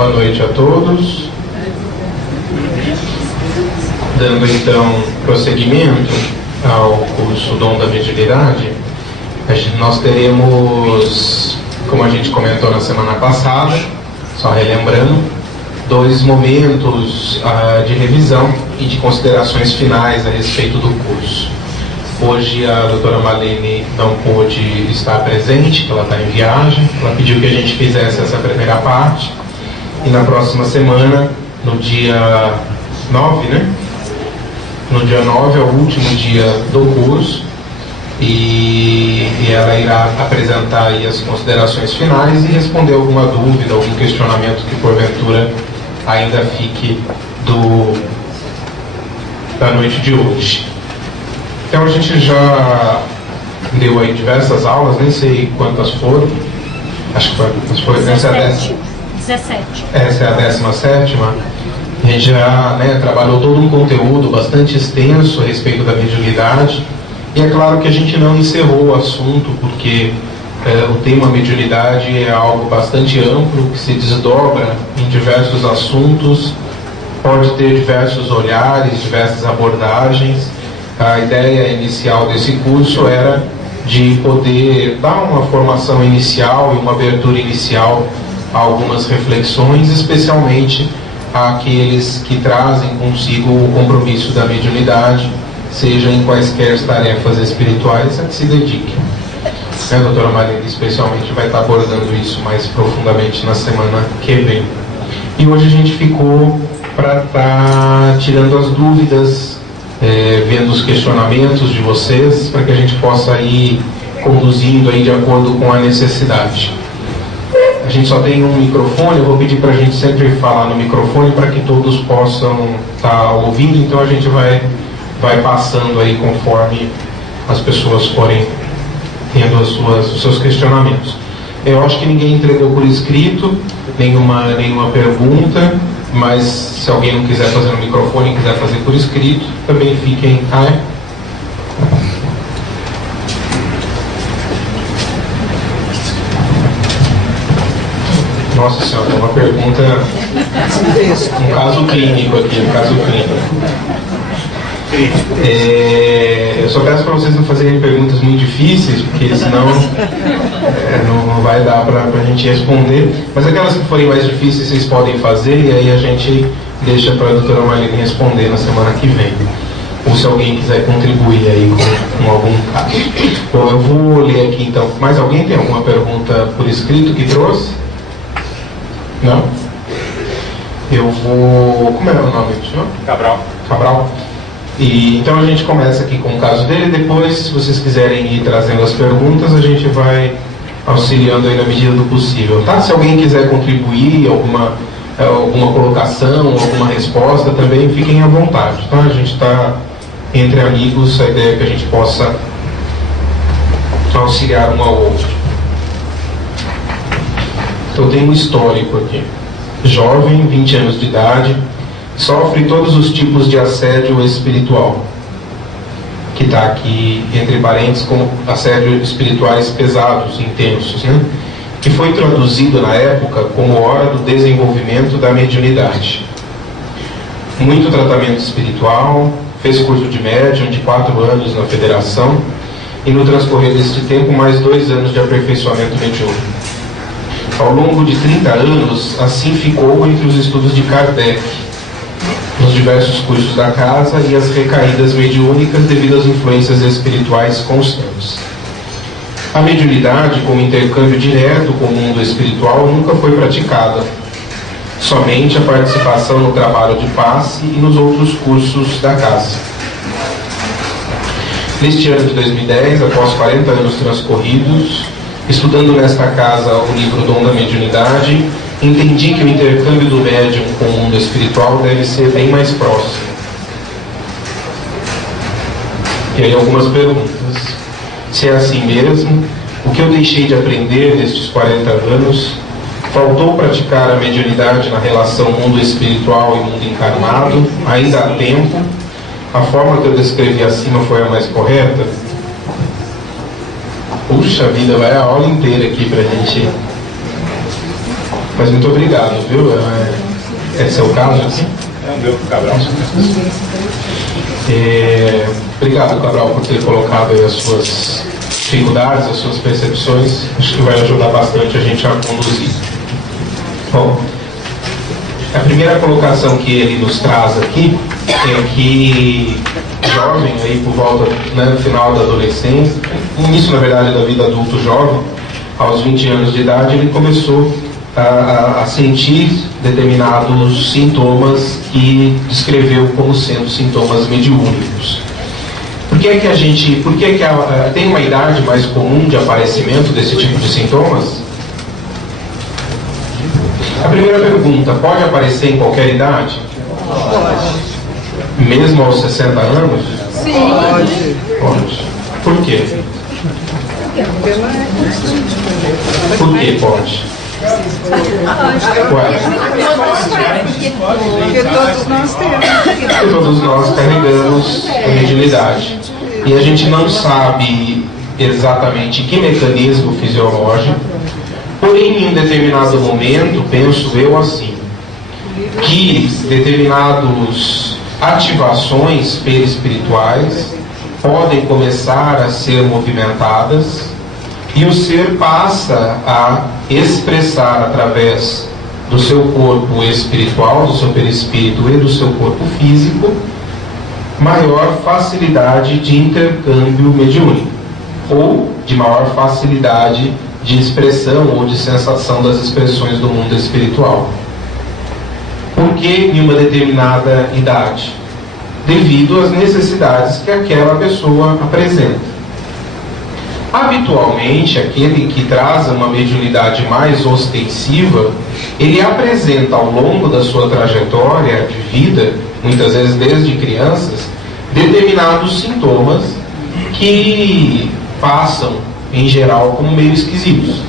Boa noite a todos. Dando então prosseguimento ao curso Dom da Mediunidade, nós teremos, como a gente comentou na semana passada, só relembrando, 2 momentos de revisão e de considerações finais a respeito do curso. Hoje a doutora Malene não pôde estar presente, ela está em viagem, ela pediu que a gente fizesse essa primeira parte, e na próxima semana, no dia 9, né? No dia 9 é o último dia do curso, e ela irá apresentar aí as considerações finais e responder alguma dúvida, algum questionamento que porventura ainda fique da noite de hoje. Então a gente já deu aí diversas aulas, nem sei quantas foram, acho que foi 17. Essa é a 17ª. A gente já trabalhou todo um conteúdo bastante extenso a respeito da mediunidade, e é claro que a gente não encerrou o assunto, porque o tema mediunidade é algo bastante amplo, que se desdobra em diversos assuntos, pode ter diversos olhares, diversas abordagens. A ideia inicial desse curso era de poder dar uma formação inicial e uma abertura inicial a algumas reflexões, especialmente àqueles que trazem consigo o compromisso da mediunidade, seja em quaisquer tarefas espirituais a que se dediquem. A doutora Marina especialmente vai estar abordando isso mais profundamente na semana que vem. E hoje a gente ficou para estar tirando as dúvidas, vendo os questionamentos de vocês, para que a gente possa ir conduzindo aí de acordo com a necessidade. A gente só tem um microfone, eu vou pedir para a gente sempre falar no microfone para que todos possam estar ouvindo, então a gente vai passando aí conforme as pessoas forem tendo os seus questionamentos. Eu acho que ninguém entregou por escrito nenhuma pergunta, mas se alguém não quiser fazer no microfone e quiser fazer por escrito, também fiquem... Nossa senhora, uma pergunta, um caso clínico aqui, eu só peço para vocês não fazerem perguntas muito difíceis, porque senão não vai dar para a gente responder, mas aquelas que forem mais difíceis vocês podem fazer, e aí a gente deixa para a doutora Marlene responder na semana que vem, ou se alguém quiser contribuir aí com algum caso. Bom, eu vou ler aqui então. Mais alguém tem alguma pergunta por escrito que trouxe? Não? Eu vou... Como é o nome do senhor? Cabral. E então a gente começa aqui com o caso dele, depois, se vocês quiserem ir trazendo as perguntas, a gente vai auxiliando aí na medida do possível, tá? Se alguém quiser contribuir, alguma colocação, alguma resposta, também fiquem à vontade, tá? A gente está entre amigos, a ideia é que a gente possa auxiliar um ao outro. Então tem um histórico aqui. Jovem, 20 anos de idade, sofre todos os tipos de assédio espiritual, que está aqui entre parênteses como assédio espirituais pesados, intensos, né? Que foi traduzido na época como hora do desenvolvimento da mediunidade. Muito tratamento espiritual, fez curso de médium de 4 anos na federação, e no transcorrer deste tempo mais 2 anos de aperfeiçoamento mediúnico. Ao longo de 30 anos, assim ficou entre os estudos de Kardec, nos diversos cursos da casa e as recaídas mediúnicas devido às influências espirituais constantes. A mediunidade, como intercâmbio direto com o mundo espiritual, nunca foi praticada. Somente a participação no trabalho de passe e nos outros cursos da casa. Neste ano de 2010, após 40 anos transcorridos, estudando nesta casa o livro Dom da Mediunidade, entendi que o intercâmbio do médium com o mundo espiritual deve ser bem mais próximo. E aí algumas perguntas. Se é assim mesmo, o que eu deixei de aprender nestes 40 anos? Faltou praticar a mediunidade na relação mundo espiritual e mundo encarnado? Ainda há tempo? A forma que eu descrevi acima foi a mais correta? Puxa vida, vai a aula inteira aqui pra gente Mas muito obrigado, viu? É seu caso aqui? É o meu, Cabral. Obrigado, Cabral, por ter colocado aí as suas dificuldades, as suas percepções. Acho que vai ajudar bastante a gente a conduzir. Bom, a primeira colocação que ele nos traz aqui é que jovem, aí por volta, no final da adolescência, início, na verdade, da vida adulto jovem, aos 20 anos de idade, ele começou a sentir determinados sintomas que descreveu como sendo sintomas mediúnicos. Por que tem uma idade mais comum de aparecimento desse tipo de sintomas? A primeira pergunta, pode aparecer em qualquer idade? Pode. Mesmo aos 60 anos? Sim. Pode. Por quê? Por que pode? Porque todos nós temos. Porque todos nós carregamos a mediunidade. E a gente não sabe exatamente que mecanismo fisiológico, porém, em um determinado momento, penso eu assim, que determinadas ativações perispirituais podem começar a ser movimentadas e o ser passa a expressar através do seu corpo espiritual, do seu perispírito e do seu corpo físico, maior facilidade de intercâmbio mediúnico, ou de maior facilidade de expressão ou de sensação das expressões do mundo espiritual. Por que em uma determinada idade? Devido às necessidades que aquela pessoa apresenta. Habitualmente, aquele que traz uma mediunidade mais ostensiva, ele apresenta ao longo da sua trajetória de vida, muitas vezes desde crianças, determinados sintomas que passam, em geral, como meio esquisitos.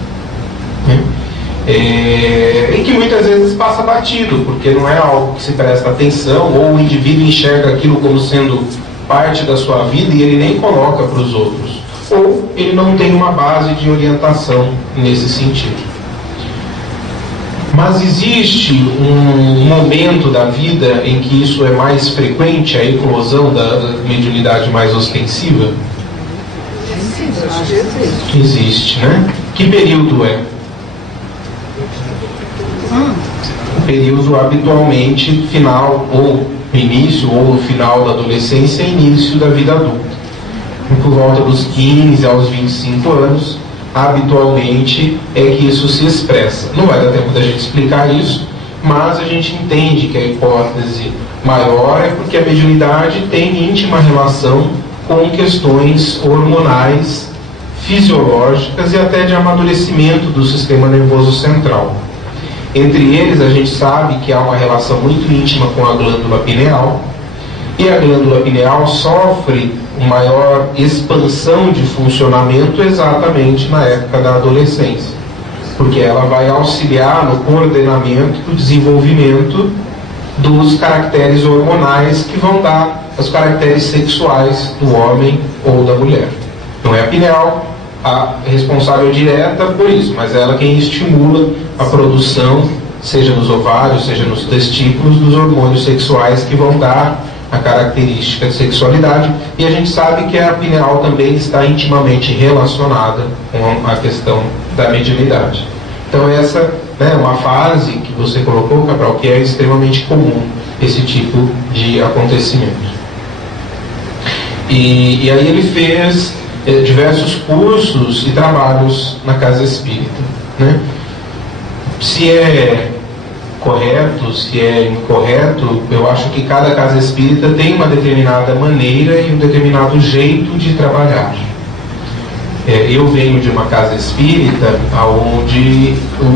E que muitas vezes passa batido, porque não é algo que se presta atenção, ou o indivíduo enxerga aquilo como sendo parte da sua vida e ele nem coloca para os outros. Ou ele não tem uma base de orientação nesse sentido. Mas existe um momento da vida em que isso é mais frequente, a eclosão da mediunidade mais ostensiva? Existe, né? Que período é? O período habitualmente final, ou início, ou final da adolescência e início da vida adulta. Por volta dos 15 aos 25 anos, habitualmente é que isso se expressa. Não vai dar tempo da gente explicar isso, mas a gente entende que a hipótese maior é porque a mediunidade tem íntima relação com questões hormonais, fisiológicas e até de amadurecimento do sistema nervoso central. Entre eles, a gente sabe que há uma relação muito íntima com a glândula pineal, e a glândula pineal sofre uma maior expansão de funcionamento exatamente na época da adolescência, porque ela vai auxiliar no coordenamento do desenvolvimento dos caracteres hormonais que vão dar os caracteres sexuais do homem ou da mulher. Não é a pineal a responsável direta por isso, mas ela quem estimula a produção, seja nos ovários, seja nos testículos, dos hormônios sexuais que vão dar a característica de sexualidade, e a gente sabe que a pineal também está intimamente relacionada com a questão da mediunidade. Então essa é uma fase que você colocou, Cabral, que é extremamente comum esse tipo de acontecimento. E aí ele fez diversos cursos e trabalhos na casa espírita, né? Se é correto, se é incorreto, eu acho que cada casa espírita tem uma determinada maneira e um determinado jeito de trabalhar. Eu venho de uma casa espírita onde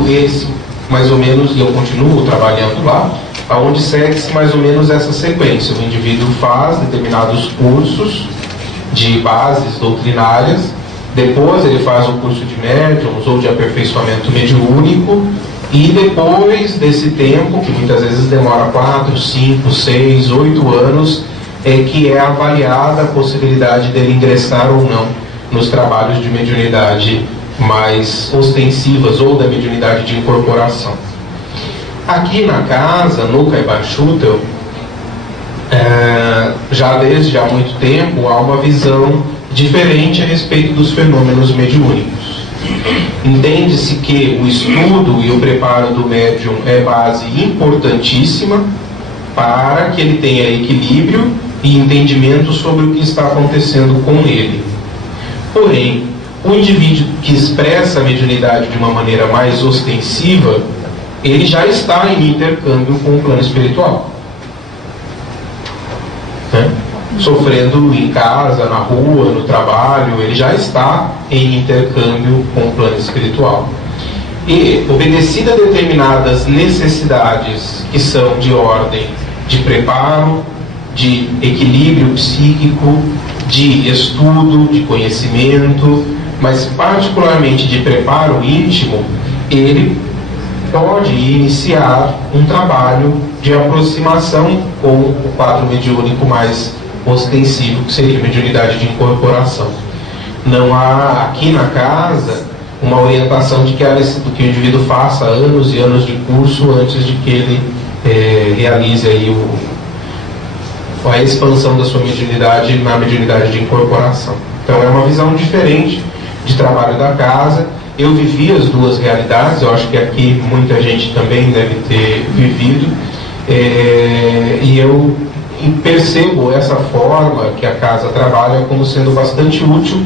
esse, mais ou menos, e eu continuo trabalhando lá, onde segue-se mais ou menos essa sequência. O indivíduo faz determinados cursos de bases doutrinárias, depois ele faz o curso de médiuns ou de aperfeiçoamento mediúnico, e depois desse tempo, que muitas vezes demora 4, 5, 6, 8 anos, é que é avaliada a possibilidade dele ingressar ou não nos trabalhos de mediunidade mais ostensivas ou da mediunidade de incorporação. Aqui na casa, no Caibar-Schutel, já desde há muito tempo, há uma visão diferente a respeito dos fenômenos mediúnicos. Entende-se que o estudo e o preparo do médium é base importantíssima para que ele tenha equilíbrio e entendimento sobre o que está acontecendo com ele. Porém, o indivíduo que expressa a mediunidade de uma maneira mais ostensiva, ele já está em intercâmbio com o plano espiritual, né? Sofrendo em casa, na rua, no trabalho, ele já está em intercâmbio com o plano espiritual. E, obedecida a determinadas necessidades que são de ordem de preparo, de equilíbrio psíquico, de estudo, de conhecimento, mas particularmente de preparo íntimo, ele pode iniciar um trabalho de aproximação com o quadro mediúnico mais ostensivo, que seria a mediunidade de incorporação. Não há aqui na casa uma orientação de que o indivíduo faça anos e anos de curso antes de que ele realize aí a expansão da sua mediunidade na mediunidade de incorporação. Então é uma visão diferente de trabalho da casa. Eu vivi as duas realidades, eu acho que aqui muita gente também deve ter vivido, e eu percebo essa forma que a casa trabalha como sendo bastante útil,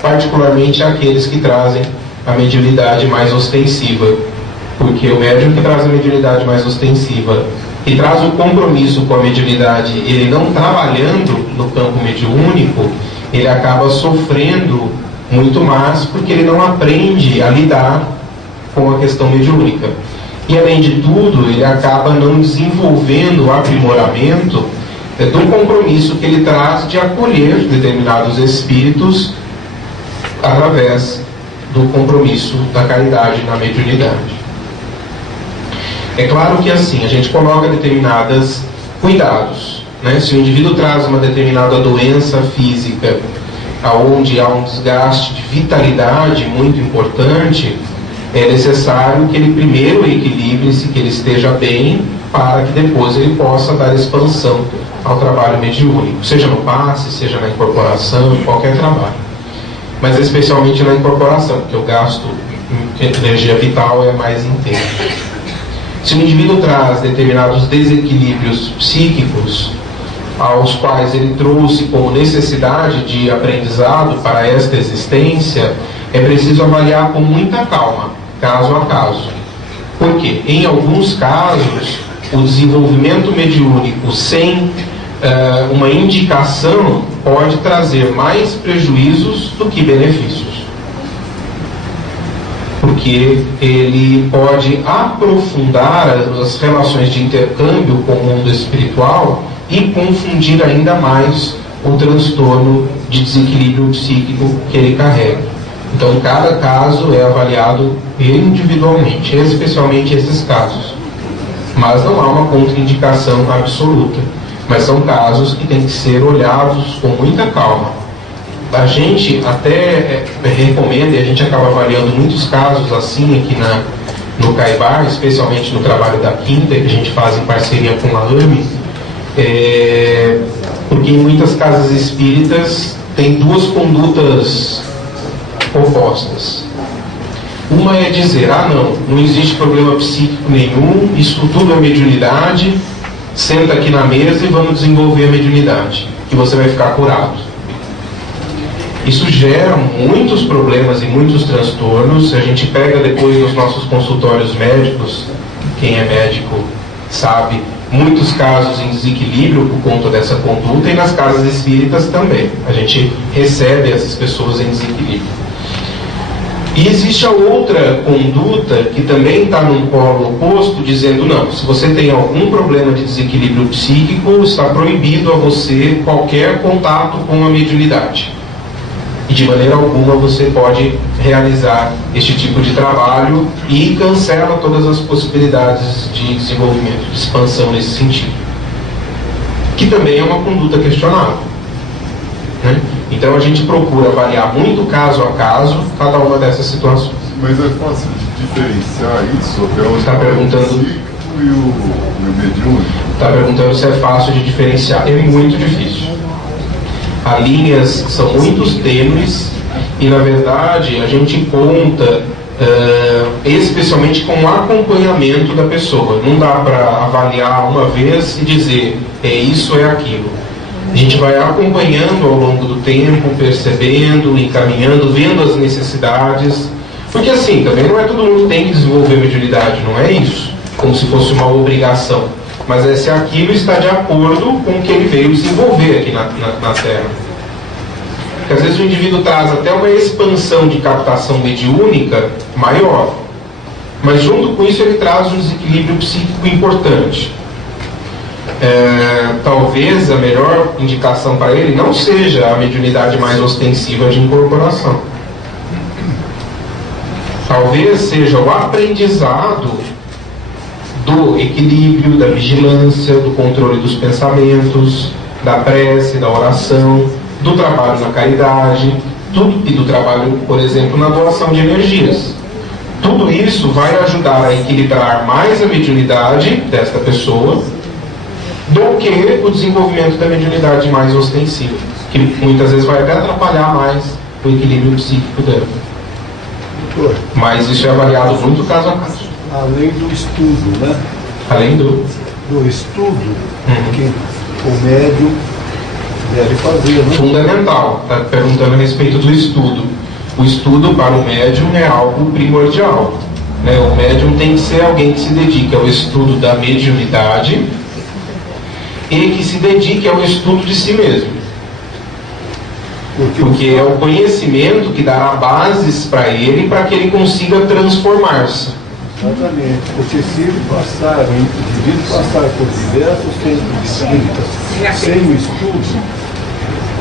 particularmente àqueles que trazem a mediunidade mais ostensiva, porque o médium que traz a mediunidade mais ostensiva e traz o compromisso com a mediunidade, ele não trabalhando no campo mediúnico, ele acaba sofrendo muito mais, porque ele não aprende a lidar com a questão mediúnica. E além de tudo, ele acaba não desenvolvendo o aprimoramento do compromisso que ele traz de acolher determinados espíritos através do compromisso da caridade na mediunidade. É claro que assim, a gente coloca determinados cuidados, né? Se o indivíduo traz uma determinada doença física, onde há um desgaste de vitalidade muito importante, é necessário que ele primeiro equilibre-se, que ele esteja bem, para que depois ele possa dar expansão ao trabalho mediúnico, seja no passe, seja na incorporação, em qualquer trabalho. Mas especialmente na incorporação, porque o gasto de energia vital é mais intenso. Se o indivíduo traz determinados desequilíbrios psíquicos, aos quais ele trouxe como necessidade de aprendizado para esta existência, é preciso avaliar com muita calma, caso a caso. Porque, em alguns casos, o desenvolvimento mediúnico sem uma indicação pode trazer mais prejuízos do que benefícios. Porque ele pode aprofundar as relações de intercâmbio com o mundo espiritual e confundir ainda mais o transtorno de desequilíbrio psíquico que ele carrega. Então, cada caso é avaliado individualmente, especialmente esses casos. Mas não há uma contraindicação absoluta. Mas são casos que têm que ser olhados com muita calma. A gente até recomenda, e a gente acaba avaliando muitos casos assim aqui no Caibar, especialmente no trabalho da Quinta, que a gente faz em parceria com a AME, porque em muitas casas espíritas tem duas condutas opostas. Uma é dizer, não existe problema psíquico nenhum, isso tudo é mediunidade, senta aqui na mesa e vamos desenvolver a mediunidade, que você vai ficar curado. Isso gera muitos problemas e muitos transtornos. A gente pega depois nos nossos consultórios médicos, quem é médico sabe, muitos casos em desequilíbrio por conta dessa conduta, e nas casas espíritas também. A gente recebe essas pessoas em desequilíbrio. E existe a outra conduta que também está num polo oposto, dizendo, não, se você tem algum problema de desequilíbrio psíquico, está proibido a você qualquer contato com a mediunidade. E de maneira alguma você pode realizar este tipo de trabalho e cancela todas as possibilidades de desenvolvimento, de expansão nesse sentido. Que também é uma conduta questionável, né? Então a gente procura avaliar muito caso a caso cada uma dessas situações. Mas é fácil de diferenciar isso? Você está perguntando e o mediúnico? Está perguntando se é fácil de diferenciar. É muito difícil. As linhas são muito tênues e, na verdade, a gente conta especialmente com o acompanhamento da pessoa. Não dá para avaliar uma vez e dizer é isso, é aquilo. A gente vai acompanhando ao longo do tempo, percebendo, encaminhando, vendo as necessidades. Porque assim, também não é todo mundo que tem que desenvolver mediunidade, não é isso, como se fosse uma obrigação. Mas é se aquilo está de acordo com o que ele veio desenvolver aqui na Terra. Porque às vezes o indivíduo traz até uma expansão de captação mediúnica maior, mas junto com isso ele traz um desequilíbrio psíquico importante. Talvez a melhor indicação para ele não seja a mediunidade mais ostensiva de incorporação. Talvez seja o aprendizado do equilíbrio, da vigilância, do controle dos pensamentos, da prece, da oração, do trabalho na caridade, e do trabalho, por exemplo, na doação de energias. Tudo isso vai ajudar a equilibrar mais a mediunidade desta pessoa do que o desenvolvimento da mediunidade mais ostensiva, que muitas vezes vai até atrapalhar mais o equilíbrio psíquico dela. Mas isso é avaliado muito caso a caso. Além do estudo, né? Além do estudo que o médium deve fazer, né? Fundamental. Está perguntando a respeito do estudo. O estudo para o médium é algo primordial, né? O médium tem que ser alguém que se dedique ao estudo da mediunidade e que se dedique ao estudo de si mesmo. Porque é o conhecimento que dará bases para ele, para que ele consiga transformar-se. Exatamente. Porque se ele passar, o indivíduo passar por diversos centros espíritas sem o estudo,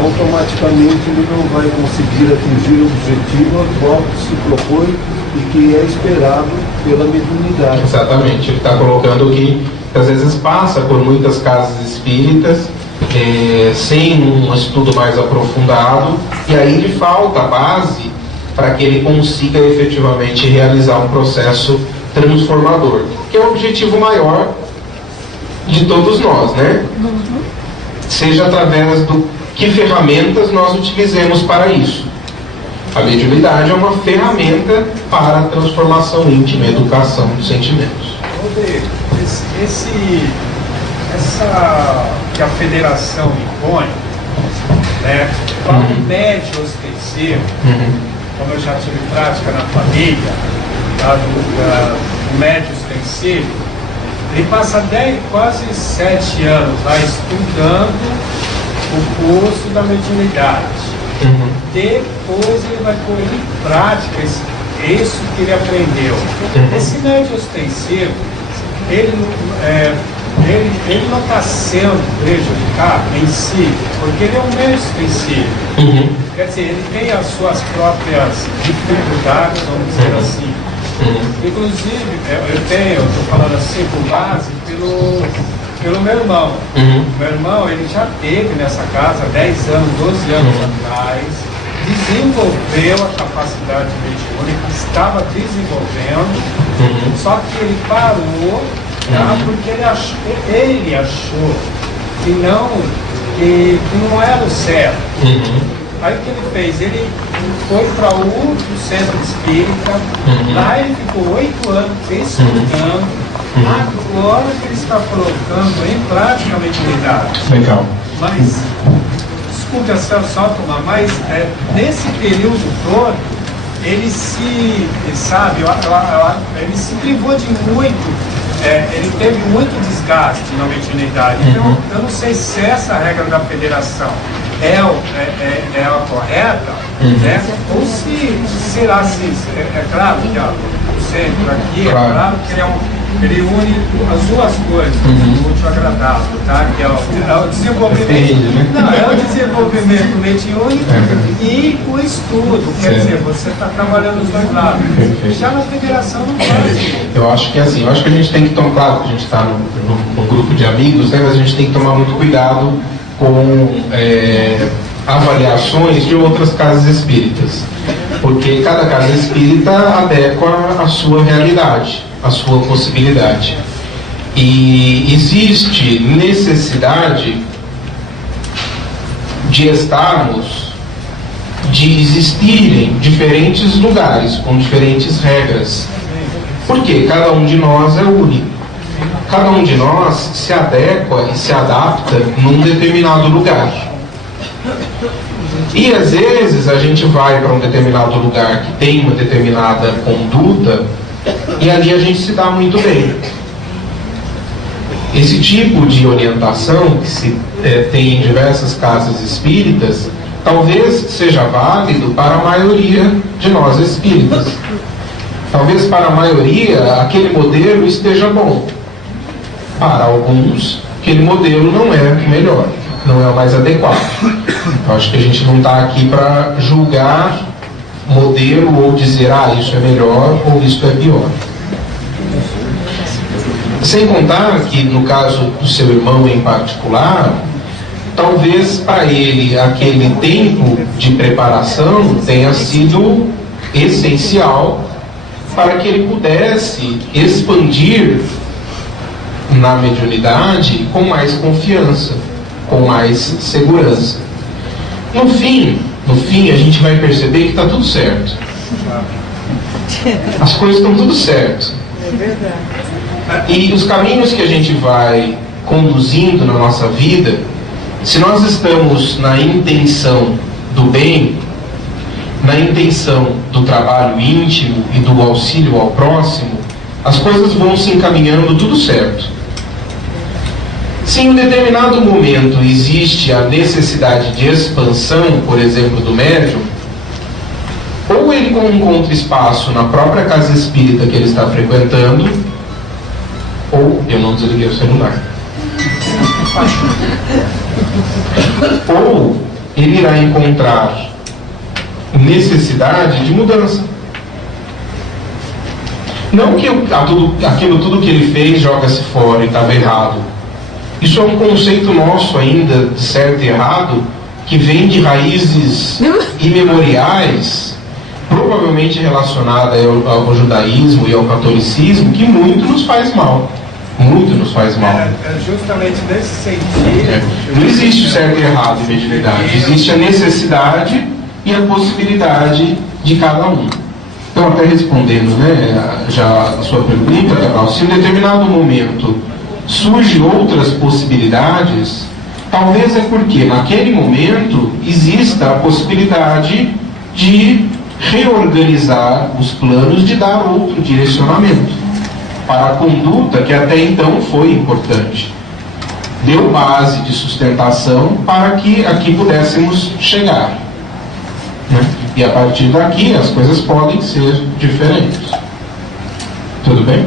automaticamente ele não vai conseguir atingir o objetivo ao qual se propõe e que é esperado pela mediunidade. Exatamente. Ele está colocando que às vezes passa por muitas casas espíritas sem um estudo mais aprofundado, e aí lhe falta a base para que ele consiga efetivamente realizar um processo transformador, que é o objetivo maior de todos nós, né? Seja através do que ferramentas nós utilizemos para isso. A mediunidade é uma ferramenta para a transformação íntima, educação dos sentimentos. Essa que a federação impõe, né, para o médio ostensivo, como eu já tive prática na família, do médio ostensivo, ele passa quase 7 anos lá estudando o curso da mediunidade. Depois ele vai pôr em prática isso que ele aprendeu. Esse médio ostensivo, ele não está sendo prejudicado em si, porque ele é um médio ostensivo. Quer dizer, ele tem as suas próprias dificuldades, vamos dizer assim. Inclusive, eu estou falando assim por base pelo meu irmão. Meu irmão, ele já teve nessa casa 10 anos, 12 anos atrás, desenvolveu a capacidade mediúnica, estava desenvolvendo, só que ele parou, porque ele achou que não era o certo. Aí o que ele fez? Ele foi para outro centro espírita, lá ele ficou 8 anos estudando, agora que ele está colocando em prática a mediunidade. Legal. Mas, desculpe só tomar, mas nesse período todo, ele se privou de muito. Ele teve muito desgaste na mediunidade. Então, eu não sei se essa regra da federação é a correta, né? Ou se será assim. É claro que o centro aqui, é claro que ele une as duas coisas, muito agradável, tá? Que é o desenvolvimento. Não, é o desenvolvimento mediúnico e o estudo. Quer dizer, você está trabalhando os dois lados. Já na federação não faz. Eu acho que a gente tem que tomar, claro que a gente está num grupo de amigos, né, mas a gente tem que tomar muito cuidado com avaliações de outras casas espíritas, porque cada casa espírita adequa a sua realidade, a sua possibilidade. E existe necessidade de existir em diferentes lugares, com diferentes regras. Porque cada um de nós é único. Cada um de nós se adequa e se adapta num determinado lugar. E às vezes a gente vai para um determinado lugar que tem uma determinada conduta e ali a gente se dá muito bem. Esse tipo de orientação que se tem em diversas casas espíritas talvez seja válido para a maioria de nós espíritas. Talvez para a maioria aquele modelo esteja bom. Para alguns, aquele modelo não é o melhor, não é o mais adequado. Eu acho que a gente não está aqui para julgar modelo ou dizer, isso é melhor ou isso é pior. Sem contar que, no caso do seu irmão em particular, talvez para ele aquele tempo de preparação tenha sido essencial para que ele pudesse expandir na mediunidade com mais confiança, com mais segurança. No fim a gente vai perceber que está tudo certo. As coisas estão tudo certo. É verdade. E os caminhos que a gente vai conduzindo na nossa vida, se nós estamos na intenção do bem, na intenção do trabalho íntimo e do auxílio ao próximo, as coisas vão se encaminhando tudo certo. Se em um determinado momento existe a necessidade de expansão, por exemplo, do médium, ou ele encontra espaço na própria casa espírita que ele está frequentando, ou eu não desliguei o celular, ou ele irá encontrar necessidade de mudança. Não que aquilo tudo que ele fez joga-se fora e estava errado. Isso é um conceito nosso ainda de certo e errado, que vem de raízes imemoriais, provavelmente relacionada ao judaísmo e ao catolicismo, que muito nos faz mal. Muito nos faz mal. É justamente nesse sentido. Não existe certo e errado em mediunidade. Existe a necessidade e a possibilidade de cada um. Então, até respondendo, já a sua pergunta, Cabral, se em determinado momento surge outras possibilidades, talvez é porque naquele momento exista a possibilidade de reorganizar os planos, de dar outro direcionamento para a conduta que até então foi importante. Deu base de sustentação para que aqui pudéssemos chegar. E a partir daqui as coisas podem ser diferentes. Tudo bem?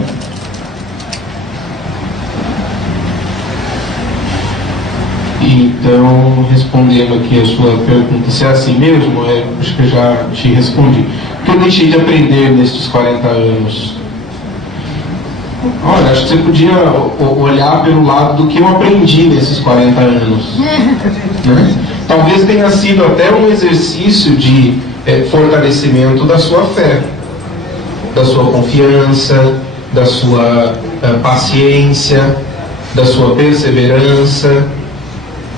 Então, respondendo aqui a sua pergunta, se é assim mesmo, acho que eu já te respondi. O que eu deixei de aprender nestes 40 anos? Olha, acho que você podia olhar pelo lado do que eu aprendi nesses 40 anos. Talvez tenha sido até um exercício de fortalecimento da sua fé, da sua confiança, da sua paciência, da sua perseverança.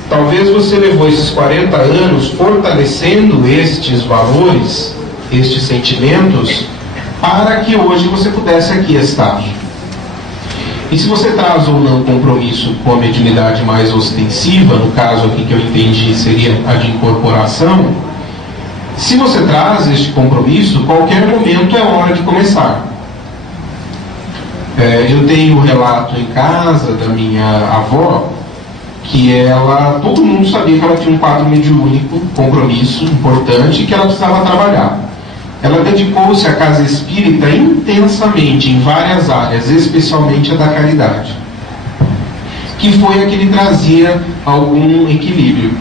Talvez você levou esses 40 anos fortalecendo estes valores, estes sentimentos, para que hoje você pudesse aqui estar. E se você traz ou não compromisso com a mediunidade mais ostensiva, no caso aqui que eu entendi seria a de incorporação, se você traz este compromisso, qualquer momento é hora de começar. Eu tenho um relato em casa da minha avó, que todo mundo sabia que ela tinha um quadro mediúnico, compromisso importante, e que ela precisava trabalhar. Ela dedicou-se à casa espírita intensamente em várias áreas, especialmente a da caridade, que foi a que lhe trazia algum equilíbrio.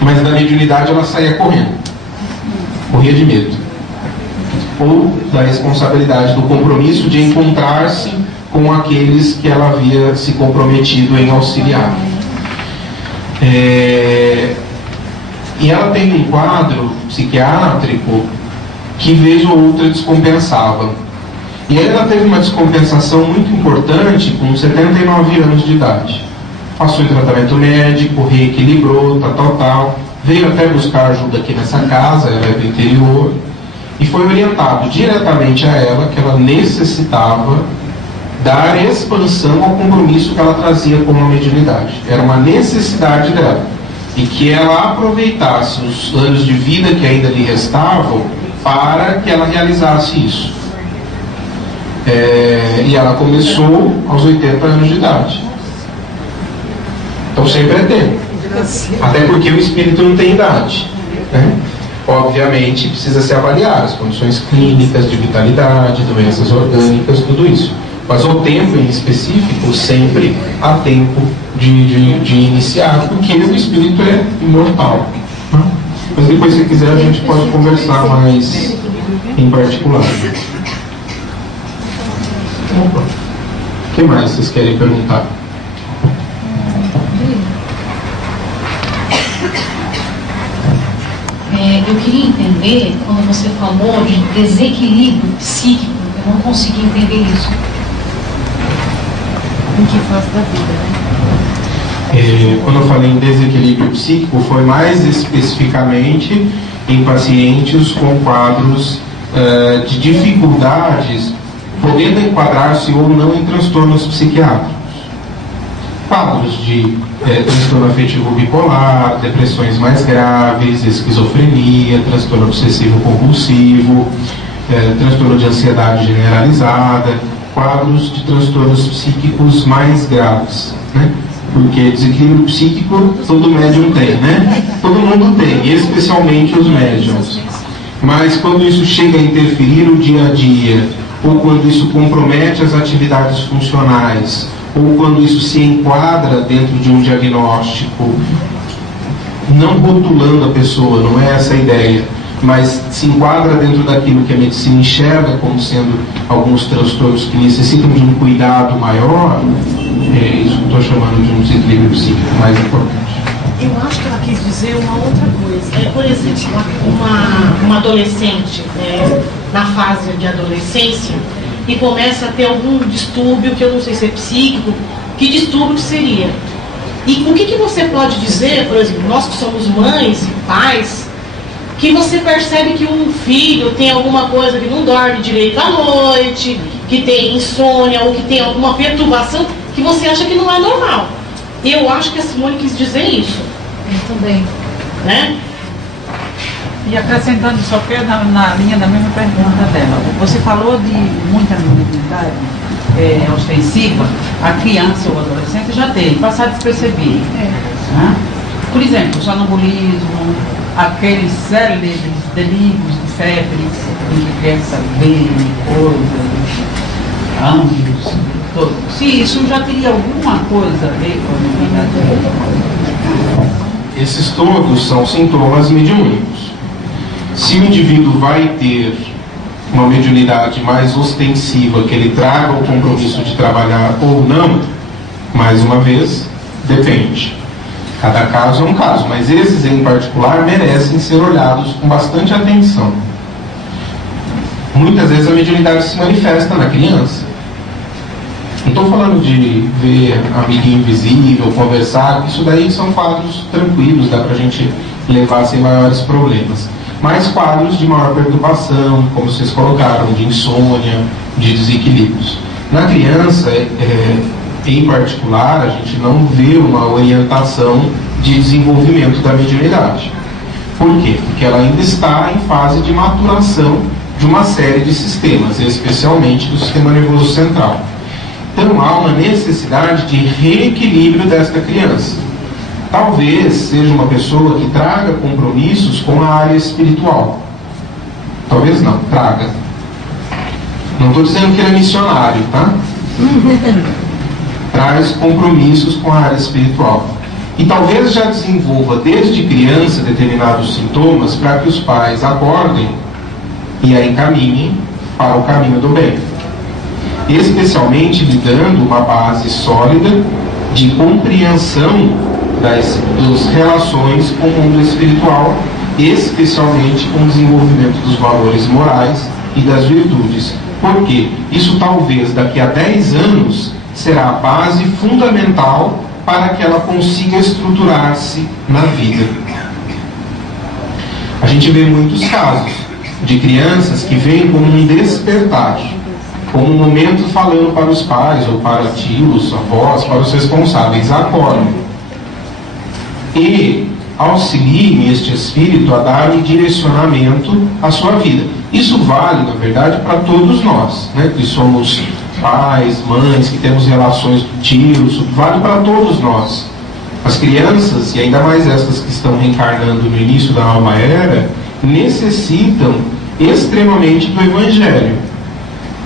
Mas da mediunidade ela saía correndo, corria de medo, ou da responsabilidade, do compromisso de encontrar-se com aqueles que ela havia se comprometido em auxiliar. E ela tem um quadro psiquiátrico que vez ou outra descompensava. E aí ela teve uma descompensação muito importante com 79 anos de idade. Passou em tratamento médico, reequilibrou, tal. Veio até buscar ajuda aqui nessa casa, ela é do interior, e foi orientado diretamente a ela que ela necessitava dar expansão ao compromisso que ela trazia com a mediunidade. Era uma necessidade dela. E que ela aproveitasse os anos de vida que ainda lhe restavam para que ela realizasse isso. E ela começou aos 80 anos de idade. Então sempre é tempo. Até porque o espírito não tem idade, né? Obviamente precisa se avaliar as condições clínicas, de vitalidade, doenças orgânicas, tudo isso. Mas o tempo em específico sempre há tempo de iniciar, porque o espírito é imortal. Mas depois, se quiser, a gente pode conversar mais em particular. Opa. O que mais vocês querem perguntar? Eu queria entender, quando você falou de desequilíbrio psíquico, eu não consegui entender isso. Em que fase da vida, né? Quando eu falei em desequilíbrio psíquico, foi mais especificamente em pacientes com quadros de dificuldades, podendo enquadrar-se ou não em transtornos psiquiátricos. Quadros de transtorno afetivo bipolar, depressões mais graves, esquizofrenia, transtorno obsessivo compulsivo, transtorno de ansiedade generalizada, quadros de transtornos psíquicos mais graves, né? Porque desequilíbrio psíquico todo médium tem, né? Todo mundo tem, especialmente os médiums. Mas quando isso chega a interferir o dia a dia, ou quando isso compromete as atividades funcionais, ou quando isso se enquadra dentro de um diagnóstico, não rotulando a pessoa, não é essa a ideia, mas se enquadra dentro daquilo que a medicina enxerga como sendo alguns transtornos que necessitam de um cuidado maior, é isso que eu estou chamando de um desequilíbrio psíquico mais importante. Eu acho que ela quis dizer uma outra coisa. Por exemplo, uma adolescente na fase de adolescência e começa a ter algum distúrbio, que eu não sei se é psíquico, que distúrbio que seria? E o que você pode dizer, por exemplo, nós que somos mães e pais, que você percebe que um filho tem alguma coisa que não dorme direito à noite, que tem insônia ou que tem alguma perturbação que você acha que não é normal. Eu acho que a Simone quis dizer isso. Eu também. Né? E acrescentando só que na linha da mesma pergunta dela, você falou de muita mediunidade ostensiva, a criança ou adolescente já tem, passar despercebido. Né? Por exemplo, sonambulismo, aqueles célebres delírios de febre, em que a criança vê coisas, anjos, todo. Se isso já teria alguma coisa a ver com a mediunidade. Esses todos são sintomas mediúnicos. Se o indivíduo vai ter uma mediunidade mais ostensiva, que ele traga o compromisso de trabalhar ou não, mais uma vez, depende. Cada caso é um caso, mas esses em particular merecem ser olhados com bastante atenção. Muitas vezes a mediunidade se manifesta na criança. Não estou falando de ver amiguinho invisível, conversar, isso daí são quadros tranquilos, dá para a gente levar sem maiores problemas. Mas quadros de maior perturbação, como vocês colocaram, de insônia, de desequilíbrios. Na criança, em particular, a gente não vê uma orientação de desenvolvimento da mediunidade. Por quê? Porque ela ainda está em fase de maturação de uma série de sistemas, especialmente do sistema nervoso central. Então há uma necessidade de reequilíbrio desta criança. Talvez seja uma pessoa que traga compromissos com a área espiritual. Talvez não, traga. Não estou dizendo que ele é missionário, tá? Traz compromissos com a área espiritual. E talvez já desenvolva desde criança determinados sintomas para que os pais acordem e a encaminhem para o caminho do bem. Especialmente lhe dando uma base sólida de compreensão das relações com o mundo espiritual, especialmente com o desenvolvimento dos valores morais e das virtudes, Porque isso talvez daqui a 10 anos será a base fundamental para que ela consiga estruturar-se na vida. A gente vê muitos casos de crianças que vêm como um despertar, como um momento falando para os pais, ou para tios, avós, para os responsáveis: acordem. E auxiliem este espírito a dar-lhe direcionamento à sua vida. Isso vale, na verdade, para todos nós, né, que somos pais, mães, que temos relações com tios, vale para todos nós. As crianças, e ainda mais essas que estão reencarnando no início da nova era, necessitam extremamente do Evangelho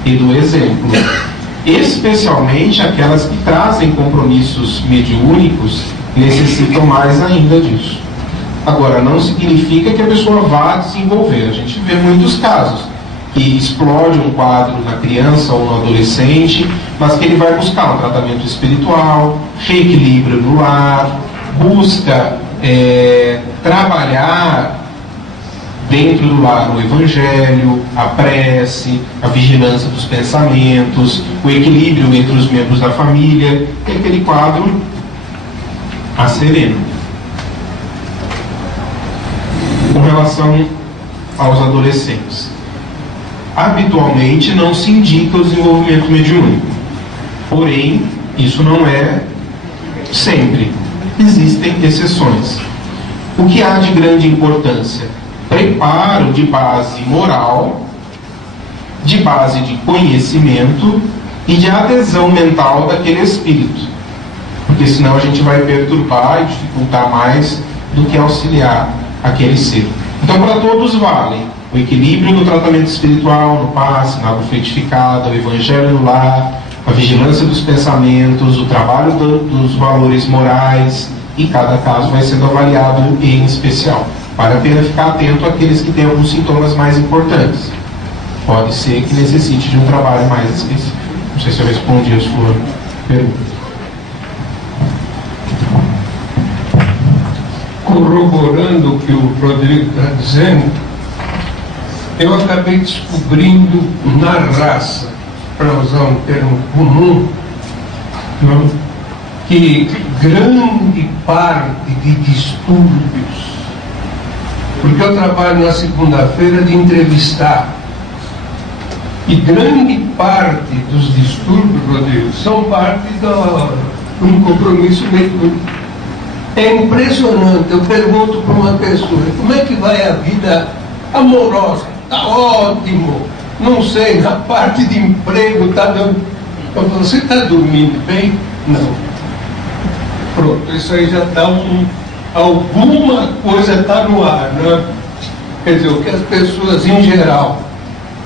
e do exemplo, especialmente aquelas que trazem compromissos mediúnicos, necessitam mais ainda disso. Agora, não significa que a pessoa vá desenvolver. A gente vê muitos casos que explode um quadro na criança ou no adolescente, mas que ele vai buscar um tratamento espiritual, reequilíbrio no lar, busca trabalhar dentro do lar o Evangelho, a prece, a vigilância dos pensamentos, o equilíbrio entre os membros da família, e aquele quadro sereno. Com relação aos adolescentes, habitualmente não se indica o desenvolvimento mediúnico, porém isso não é sempre, existem exceções. O que há de grande importância? Preparo de base moral, de base de conhecimento e de adesão mental daquele espírito, porque senão a gente vai perturbar e dificultar mais do que auxiliar aquele ser. Então, para todos valem o equilíbrio no tratamento espiritual, no passe, na água frutificada, o Evangelho no lar, a vigilância dos pensamentos, o trabalho dos valores morais, e cada caso vai sendo avaliado em especial. Vale a pena ficar atento àqueles que têm alguns sintomas mais importantes. Pode ser que necessite de um trabalho mais específico. Não sei se eu respondi a sua pergunta. Corroborando o que o Rodrigo está dizendo, eu acabei descobrindo na raça, para usar um termo comum, que grande parte de distúrbios, porque eu trabalho na segunda-feira de entrevistar, e grande parte dos distúrbios, Rodrigo, são parte de um compromisso mediúnico. É impressionante. Eu pergunto para uma pessoa: como é que vai a vida amorosa? Está ótimo. Não sei, na parte de emprego está dando. Você está dormindo bem? Não. Pronto, isso aí já está alguma coisa está no ar, né? Quer dizer, o que as pessoas em geral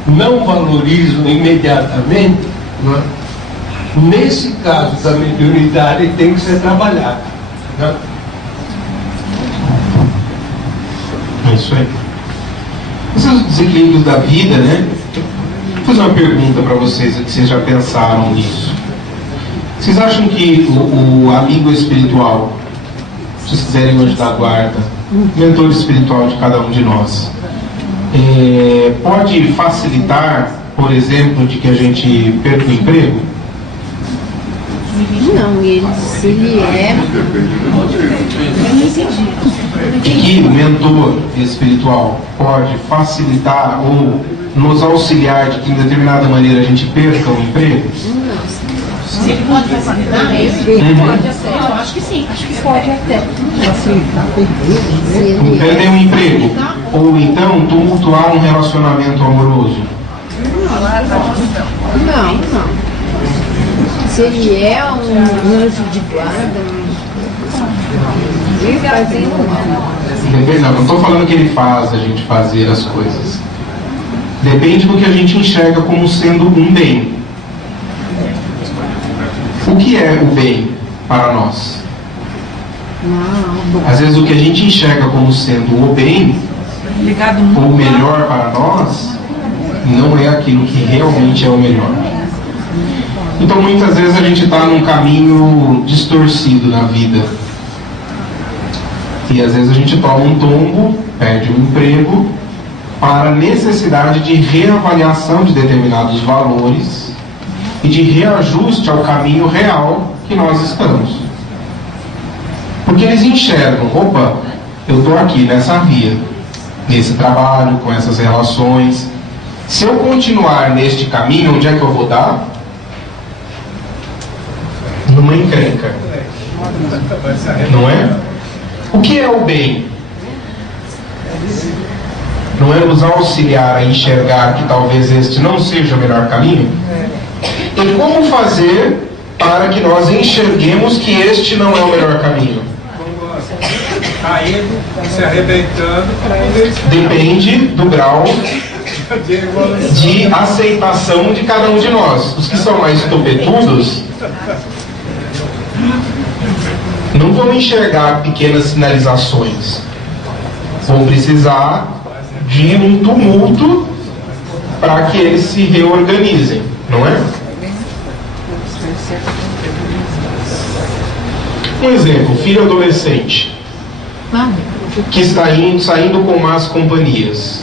não valorizam imediatamente, né? Nesse caso da mediunidade tem que ser trabalhado, né? É isso aí. Esses desequilíbrios da vida, né? Vou fazer uma pergunta para vocês, que vocês já pensaram nisso. Vocês acham que o amigo espiritual, se vocês quiserem ajudar a guarda, mentor espiritual de cada um de nós, pode facilitar, por exemplo, de que a gente perca o emprego? Não, se ele é... Que o mentor espiritual pode facilitar ou nos auxiliar de que em determinada maneira a gente perca o emprego? Se ele pode facilitar, pode até. Eu acho que sim, acho que pode até. Perder um emprego, ou então tumultuar um relacionamento amoroso? Não. Se ele é um anjo de guarda, ele fazendo mal. Não estou falando que ele faz a gente fazer as coisas. Depende do que a gente enxerga como sendo um bem. O que é o bem para nós? Às vezes o que a gente enxerga como sendo o bem, ou o melhor para nós, não é aquilo que realmente é o melhor. Então muitas vezes a gente está num caminho distorcido na vida. E às vezes a gente toma um tombo, perde um emprego, para a necessidade de reavaliação de determinados valores e de reajuste ao caminho real que nós estamos. Porque eles enxergam, opa, eu estou aqui nessa via, nesse trabalho, com essas relações. Se eu continuar neste caminho, onde é que eu vou dar? Numa encrenca. Não é? O que é o bem? Não é nos auxiliar a enxergar que talvez este não seja o melhor caminho? E como fazer para que nós enxerguemos que este não é o melhor caminho? Caindo, se arrebentando. Depende do grau de aceitação de cada um de nós. Os que são mais topetudos não vão enxergar pequenas sinalizações. Vão precisar de um tumulto para que eles se reorganizem, não é? Um exemplo, filho adolescente que está saindo com más companhias.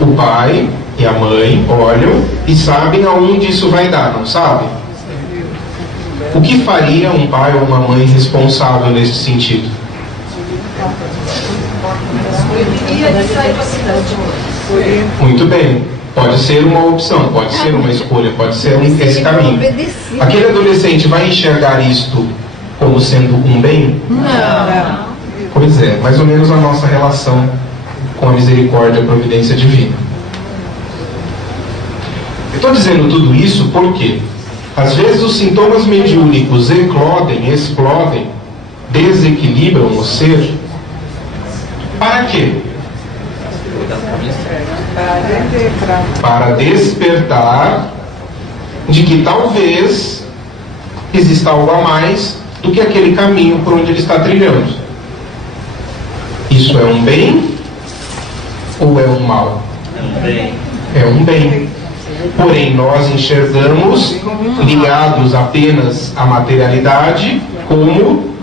O pai e a mãe olham e sabem aonde isso vai dar, não sabem? O que faria um pai ou uma mãe responsável neste sentido? Muito bem. Pode ser uma opção, pode ser uma escolha, pode ser esse caminho. Aquele adolescente vai enxergar isto como sendo um bem? Não. Pois é, mais ou menos a nossa relação com a misericórdia e a providência divina. Eu estou dizendo tudo isso porque às vezes os sintomas mediúnicos eclodem, explodem, desequilibram o ser. Para quê? Para despertar de que talvez exista algo a mais do que aquele caminho por onde ele está trilhando. Isso é um bem ou é um mal? É um bem. Porém, nós enxergamos, ligados apenas à materialidade, como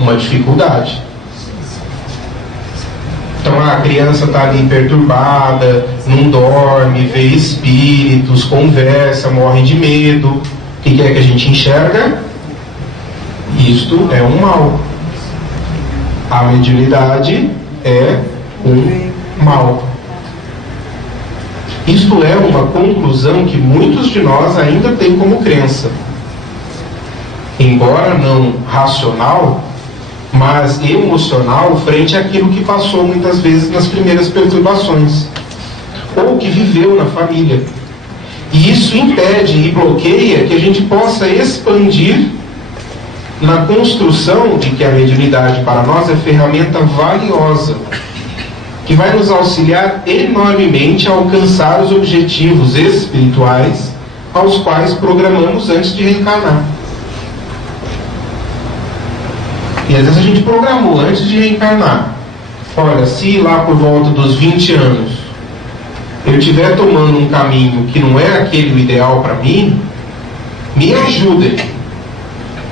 uma dificuldade. Então a criança está ali perturbada, não dorme, vê espíritos, conversa, morre de medo. O que é que a gente enxerga? Isto é um mal. A mediunidade é um mal. Isto é uma conclusão que muitos de nós ainda têm como crença. Embora não racional, mas emocional, frente àquilo que passou muitas vezes nas primeiras perturbações, ou que viveu na família. E isso impede e bloqueia que a gente possa expandir na construção de que a mediunidade para nós é ferramenta valiosa, que vai nos auxiliar enormemente a alcançar os objetivos espirituais aos quais programamos antes de reencarnar. E às vezes a gente programou antes de reencarnar. Olha, se lá por volta dos 20 anos eu estiver tomando um caminho que não é aquele o ideal para mim, me ajudem,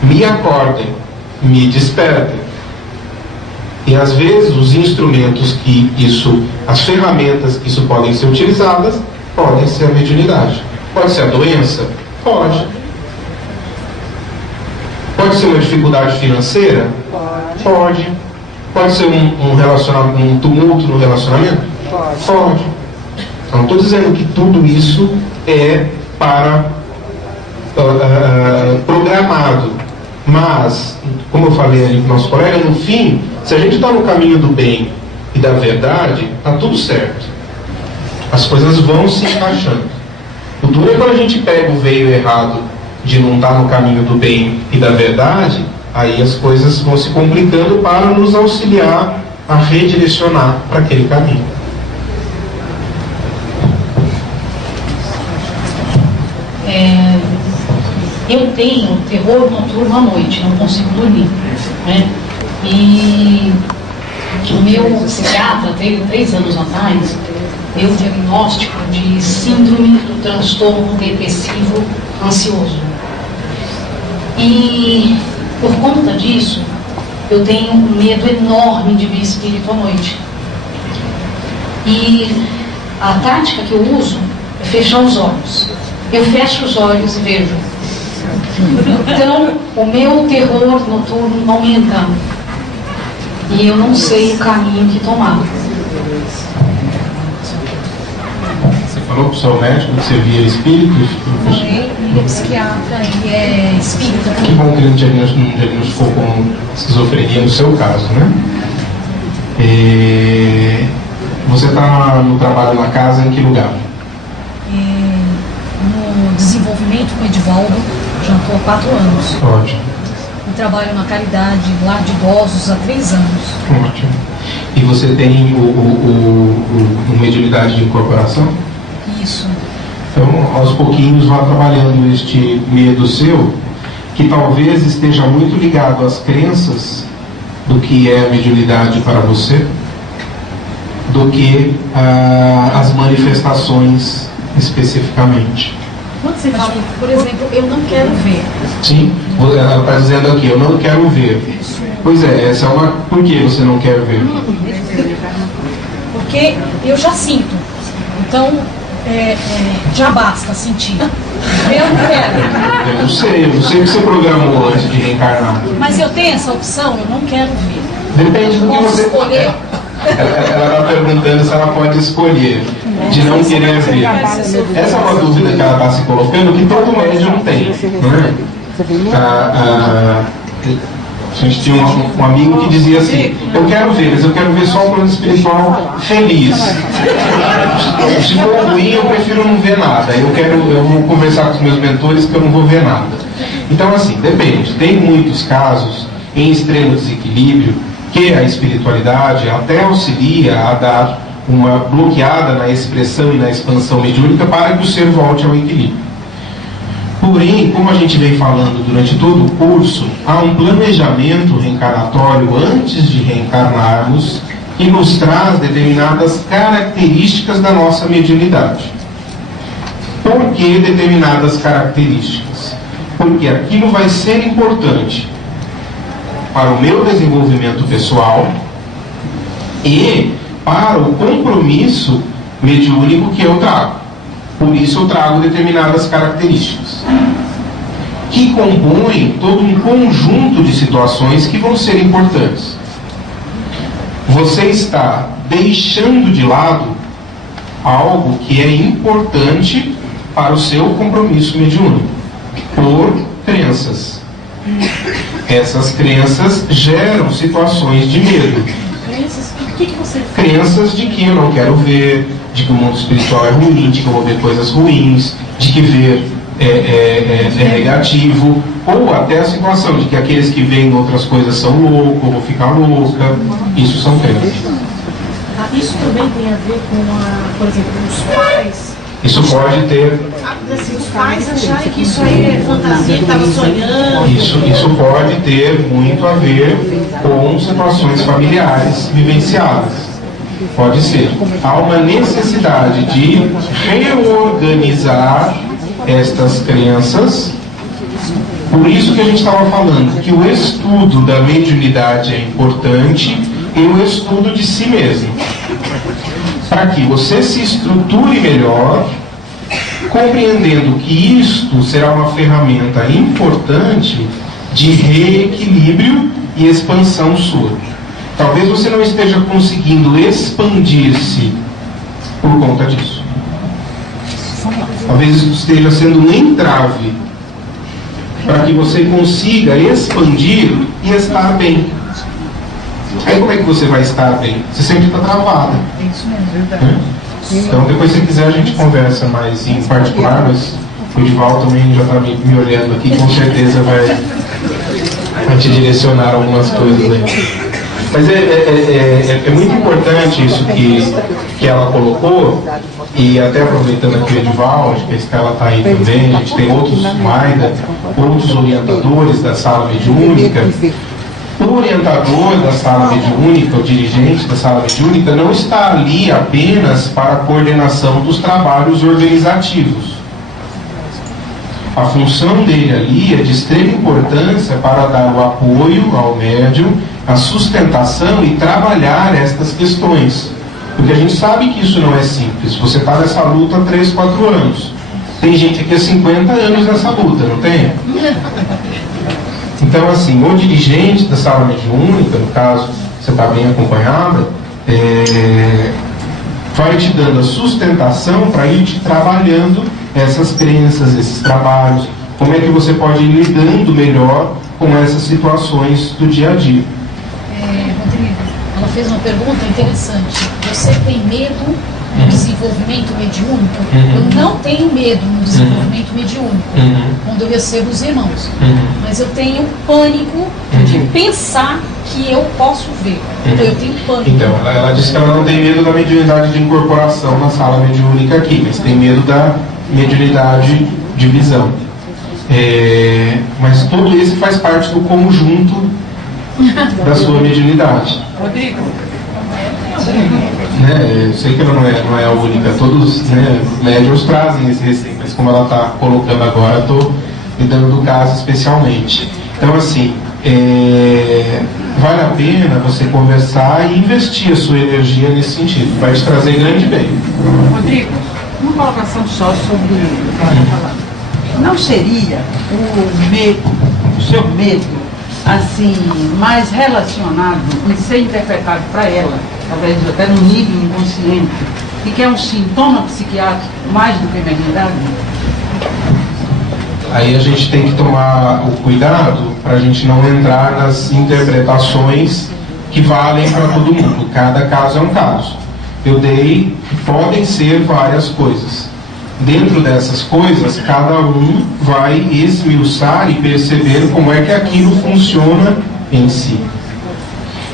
me acordem, me despertem. E às vezes os instrumentos que isso, as ferramentas que isso podem ser utilizadas, podem ser a mediunidade. Pode ser a doença? Pode. Pode ser uma dificuldade financeira? Pode. Pode ser um tumulto no relacionamento? Pode. Então, não estou dizendo que tudo isso é para programado. Mas, como eu falei ali com o nosso colega, no fim, se a gente está no caminho do bem e da verdade, está tudo certo. As coisas vão se encaixando. O duro é quando a gente pega o veio errado de não estar no caminho do bem e da verdade, aí as coisas vão se complicando para nos auxiliar a redirecionar para aquele caminho. Eu tenho terror noturno à noite, não consigo dormir, né? E o meu psiquiatra teve 3 anos atrás deu o diagnóstico de síndrome do transtorno depressivo ansioso. E por conta disso, eu tenho um medo enorme de ver espírito à noite. E a tática que eu uso é fechar os olhos. Eu fecho os olhos e vejo. Então, o meu terror noturno aumenta. E eu não sei o caminho que tomar. Você falou para o seu médico que você via espíritos? Ele é psiquiatra, ele é espírita. Que bom que ele não diagnosticou com esquizofrenia no seu caso, né? Você está no trabalho na casa em que lugar? No desenvolvimento com o Edivaldo, já estou há 4 anos. Ótimo. Eu trabalho na caridade, lar de idosos, há 3 anos. Ótimo. E você tem mediunidade de incorporação? Isso. Então, aos pouquinhos, vá trabalhando este medo seu, que talvez esteja muito ligado às crenças do que é mediunidade para você, do que as manifestações especificamente. Quando você fala, por exemplo, eu não quero ver. Sim, ela está dizendo aqui, eu não quero ver. Pois é, essa é uma... Por que você não quer ver? Porque eu já sinto. Então, já basta sentir. Eu não quero. Eu não sei o que você programou antes de reencarnar. Mas eu tenho essa opção, eu não quero ver. Depende do que Posso você... escolher. Ela está perguntando se ela pode escolher de não querer ver. Essa é uma dúvida que ela está se colocando, que todo médium tem, não é? A gente tinha um amigo que dizia assim: eu quero ver, mas eu quero ver só o plano espiritual feliz. Se for ruim, eu prefiro não ver nada. Eu vou conversar com os meus mentores que eu não vou ver nada. Então, assim, depende. Tem muitos casos em extremo desequilíbrio que a espiritualidade até auxilia a dar uma bloqueada na expressão e na expansão mediúnica para que o ser volte ao equilíbrio. Porém, como a gente vem falando durante todo o curso, há um planejamento reencarnatório antes de reencarnarmos que nos traz determinadas características da nossa mediunidade. Por que determinadas características? Porque aquilo vai ser importante para o meu desenvolvimento pessoal e para o compromisso mediúnico que eu trago. Por isso eu trago determinadas características que compõem todo um conjunto de situações que vão ser importantes. Você está deixando de lado algo que é importante para o seu compromisso mediúnico por crenças. Essas crenças geram situações de medo. Crenças de que eu não quero ver, de que o mundo espiritual é ruim, de que eu vou ver coisas ruins, de que ver é negativo, ou até a situação de que aqueles que veem outras coisas são loucos, ou vou ficar louca. Isso são crenças. Isso também tem a ver com, por exemplo, os pais. Isso pode ter... Assim, os pais acharem que isso aí é fantasia, que estava sonhando. Isso pode ter muito a ver com situações familiares vivenciadas. Pode ser. Há uma necessidade de reorganizar estas crenças. Por isso que a gente estava falando que o estudo da mediunidade é importante e o estudo de si mesmo. Para que você se estruture melhor, compreendendo que isto será uma ferramenta importante de reequilíbrio e expansão sua. Talvez você não esteja conseguindo expandir-se por conta disso. Talvez isso esteja sendo um entrave para que você consiga expandir e estar bem. Aí como é que você vai estar bem? Você sempre está travada. É isso mesmo, verdade. Então depois se quiser a gente conversa mais em particular, mas o Edivaldo também já está me olhando aqui, com certeza vai te direcionar algumas coisas aí. Mas é muito importante isso que ela colocou, e até aproveitando aqui o Edivaldo, acho que a Estela está aí também, a gente tem outros Maida, outros orientadores da sala mediúnica. O orientador da sala mediúnica, o dirigente da sala mediúnica, não está ali apenas para a coordenação dos trabalhos organizativos. A função dele ali é de extrema importância para dar o apoio ao médium, a sustentação e trabalhar estas questões. Porque a gente sabe que isso não é simples. Você está nessa luta há 3, 4 anos. Tem gente aqui há 50 anos nessa luta, não tem? Então, assim, o dirigente da sala mediúnica, no caso, você está bem acompanhada, vai te dando a sustentação para ir te trabalhando essas crenças, esses trabalhos, como é que você pode ir lidando melhor com essas situações do dia a dia. Rodrigo, ela fez uma pergunta interessante. Você tem medo do desenvolvimento mediúnico? Eu não tenho medo no desenvolvimento mediúnico, quando eu recebo os irmãos. Mas eu tenho pânico de pensar que eu posso ver. Então eu tenho pânico. Então, ela disse que ela não tem medo da mediunidade de incorporação na sala mediúnica aqui, mas tem medo da mediunidade de visão. Mas todo esse faz parte do conjunto da sua mediunidade. Rodrigo. Eu sei que ela não é a única, todos os médiuns trazem esse receio, mas como ela está colocando agora, estou me dando do caso especialmente. Então, assim, vale a pena você conversar e investir a sua energia nesse sentido, vai te trazer grande bem. Rodrigo, uma colocação só sobre o que ela está falando. Não seria o seu medo, assim, mais relacionado em ser interpretado para ela, talvez até no nível inconsciente, e que é um sintoma psiquiátrico mais do que mediunidade? Aí a gente tem que tomar o cuidado para a gente não entrar nas interpretações que valem para todo mundo. Cada caso é um caso. Eu dei que podem ser várias coisas. Dentro dessas coisas, cada um vai esmiuçar e perceber como é que aquilo funciona em si.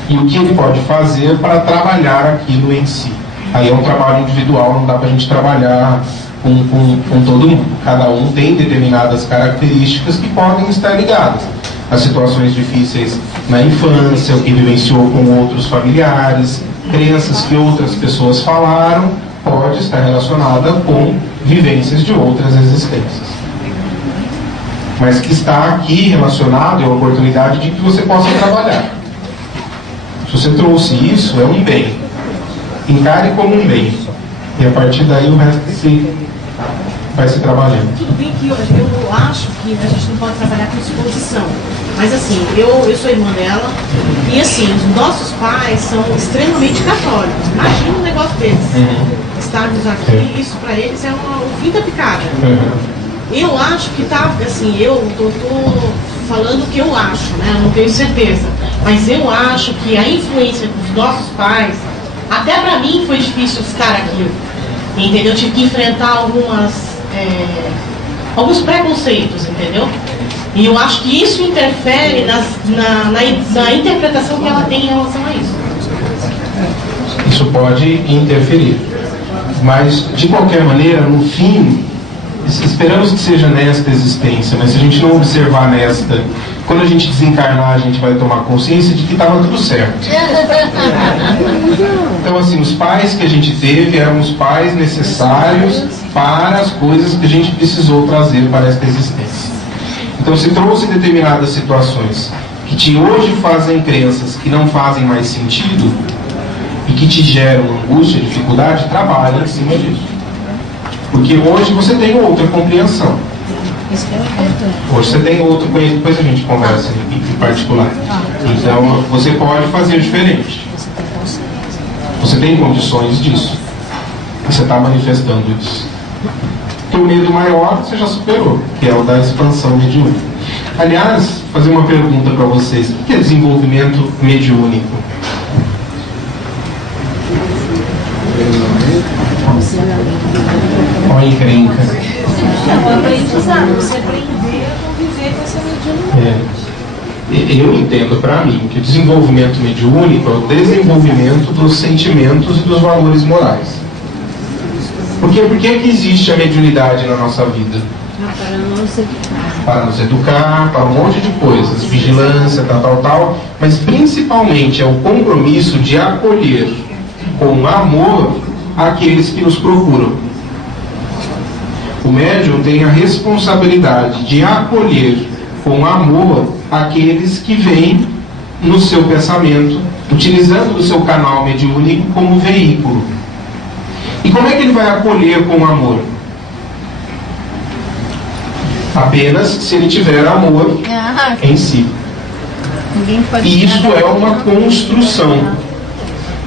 E o que ele pode fazer para trabalhar aquilo em si. Aí é um trabalho individual, não dá para a gente trabalhar com todo mundo. Cada um tem determinadas características que podem estar ligadas às situações difíceis na infância, o que vivenciou com outros familiares, crenças que outras pessoas falaram, pode estar relacionada com vivências de outras existências. Mas que está aqui relacionado é a oportunidade de que você possa trabalhar. Se você trouxe isso, é um bem. Encare como um bem. E a partir daí o resto vai se trabalhando. Tudo bem que eu acho que a gente não pode trabalhar com exposição. Mas assim, eu sou irmã dela e assim, os nossos pais são extremamente católicos. Imagina um negócio desse. Estarmos aqui, isso para eles é um fim da picada. Eu acho que tá, assim, eu tô falando o que eu acho, né? Eu não tenho certeza. Mas eu acho que a influência dos nossos pais, até para mim foi difícil estar aqui. Entendeu? Eu tive que enfrentar alguns preconceitos, entendeu? E eu acho que isso interfere na interpretação que ela tem em relação a isso. Isso pode interferir. Mas, de qualquer maneira, no fim, esperamos que seja nesta existência, mas se a gente não observar nesta, quando a gente desencarnar, a gente vai tomar consciência de que estava tudo certo. Então, assim, os pais que a gente teve eram os pais necessários para as coisas que a gente precisou trazer para esta existência. Então, se trouxe determinadas situações que te hoje fazem crenças que não fazem mais sentido e que te geram angústia, dificuldade, trabalha em cima disso. Porque hoje você tem outra compreensão. Hoje você tem outro conhecimento, depois a gente conversa em particular. Então, você pode fazer diferente. Você tem condições disso. Você está manifestando isso. O medo maior você já superou, que é o da expansão mediúnica. Aliás, fazer uma pergunta para vocês. O que é desenvolvimento mediúnico? Olha a encrenca. Você aprender a conviver com essa mediunidade. Eu entendo para mim que o desenvolvimento mediúnico é o desenvolvimento dos sentimentos e dos valores morais. Por que que existe a mediunidade na nossa vida? Para nos educar, para um monte de coisas, vigilância, tal, mas principalmente é o compromisso de acolher com amor aqueles que nos procuram. O médium tem a responsabilidade de acolher com amor aqueles que vêm no seu pensamento utilizando o seu canal mediúnico como veículo. E como é que ele vai acolher com amor? Apenas se ele tiver amor em si. E isso é uma construção.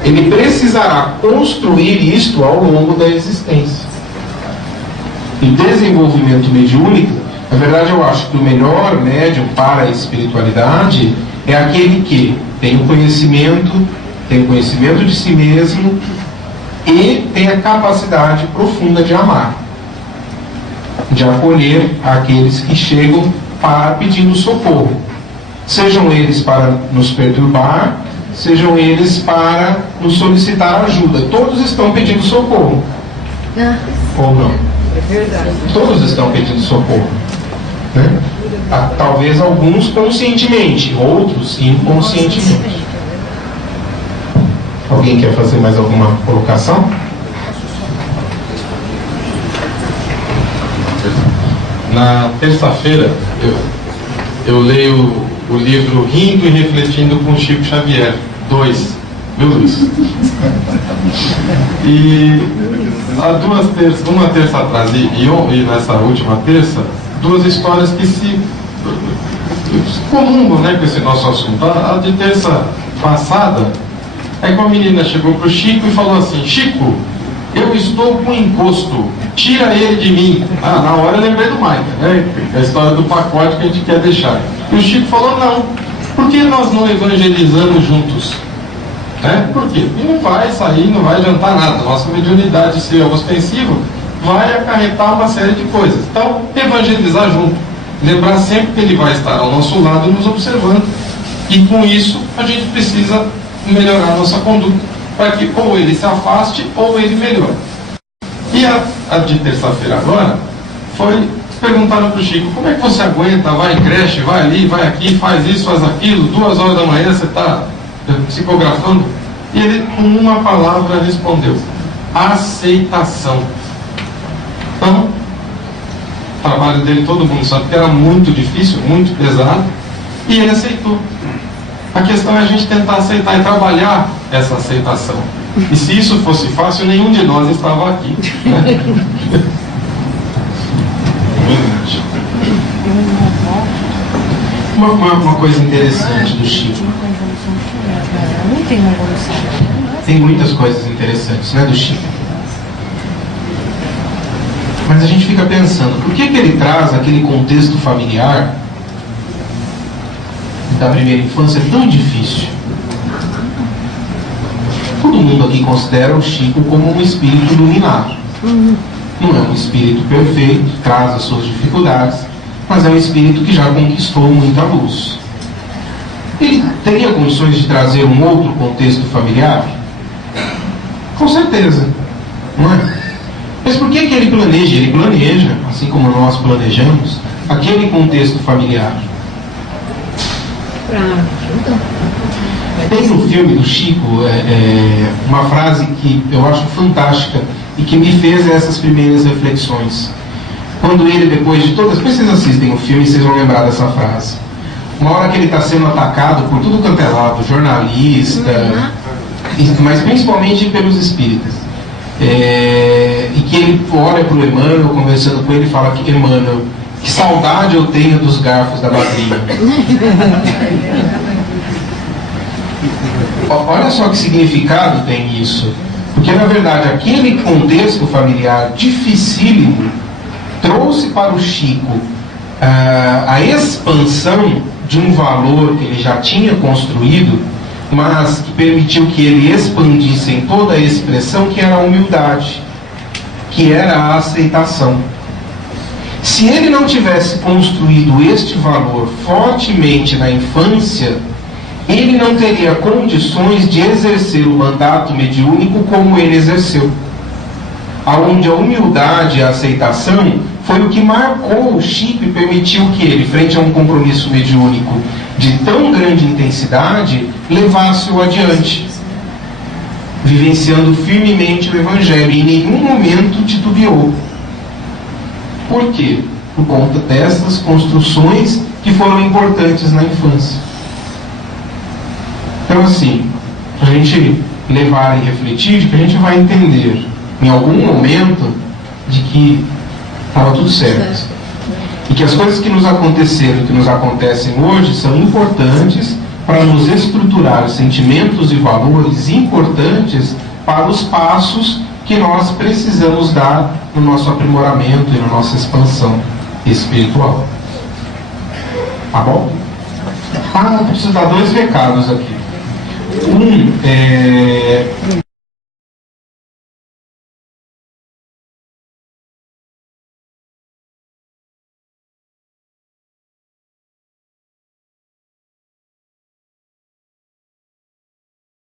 Ele precisará construir isto ao longo da existência. E desenvolvimento mediúnico, na verdade eu acho que o melhor médium para a espiritualidade é aquele que tem o conhecimento de si mesmo e tem a capacidade profunda de amar, de acolher aqueles que chegam pedindo socorro, sejam eles para nos perturbar, sejam eles para nos solicitar ajuda. Todos estão pedindo socorro. Ou não? É verdade. Todos estão pedindo socorro, né? Talvez alguns conscientemente, outros inconscientemente. Alguém quer fazer mais alguma colocação? Na terça-feira eu leio o livro Rindo e Refletindo com Chico Xavier 2, viu, Luiz? E há uma terça atrás e nessa última terça, duas histórias que se comungam, né, com esse nosso assunto. A de terça passada é que uma menina chegou para o Chico e falou assim: Chico, eu estou com encosto, tira ele de mim. Na hora eu lembrei do Maica, né? A história do pacote que a gente quer deixar. E o Chico falou: não, por que nós não evangelizamos juntos? Por quê? E não vai sair, não vai adiantar nada. Nossa mediunidade, se é ostensiva, vai acarretar uma série de coisas. Então, evangelizar junto. Lembrar sempre que ele vai estar ao nosso lado nos observando. E com isso, a gente precisa melhorar a nossa conduta, para que ou ele se afaste ou ele melhore. E a de terça-feira agora foi, perguntaram para o Chico: como é que você aguenta, vai em creche, vai ali, vai aqui, faz isso, faz aquilo, 2 horas da manhã você está psicografando? E ele com uma palavra respondeu: aceitação. Então, o trabalho dele todo mundo sabe que era muito difícil, muito pesado, e ele aceitou. A questão é a gente tentar aceitar e trabalhar essa aceitação. E se isso fosse fácil, nenhum de nós estava aqui, né? Uma coisa interessante do Chico. Tem muitas coisas interessantes, né, do Chico. Mas a gente fica pensando, por que ele traz aquele contexto familiar da primeira infância tão difícil? Todo mundo aqui considera o Chico como um espírito iluminado. Não é um espírito perfeito, traz as suas dificuldades, mas é um espírito que já conquistou muita luz. Ele teria condições de trazer um outro contexto familiar? Com certeza, não é? Mas por que ele planeja? Ele planeja, assim como nós planejamos, aquele contexto familiar. Tem no filme do Chico uma frase que eu acho fantástica e que me fez essas primeiras reflexões. Quando ele, depois de todas... Depois vocês assistem o filme e vocês vão lembrar dessa frase. Uma hora que ele está sendo atacado por tudo quanto é lado, jornalista, mas principalmente pelos espíritas. E que ele olha para o Emmanuel, conversando com ele, e fala que: Emmanuel, que saudade eu tenho dos garfos da madrinha. Olha só que significado tem isso. Porque, na verdade, aquele contexto familiar dificílimo trouxe para o Chico a expansão de um valor que ele já tinha construído, mas que permitiu que ele expandisse em toda a expressão, que era a humildade, que era a aceitação. Se ele não tivesse construído este valor fortemente na infância, ele não teria condições de exercer o mandato mediúnico como ele exerceu, aonde a humildade e a aceitação foi o que marcou o Chico e permitiu que ele, frente a um compromisso mediúnico de tão grande intensidade, levasse-o adiante, vivenciando firmemente o Evangelho, e em nenhum momento titubeou. Por quê? Por conta dessas construções que foram importantes na infância. Então, assim, para a gente levar e refletir, de que a gente vai entender em algum momento de que estava tudo certo. E que as coisas que nos aconteceram, que nos acontecem hoje, são importantes para nos estruturar sentimentos e valores importantes para os passos que nós precisamos dar no nosso aprimoramento e na nossa expansão espiritual. Tá bom? Ah, eu preciso dar 2 recados aqui. Um,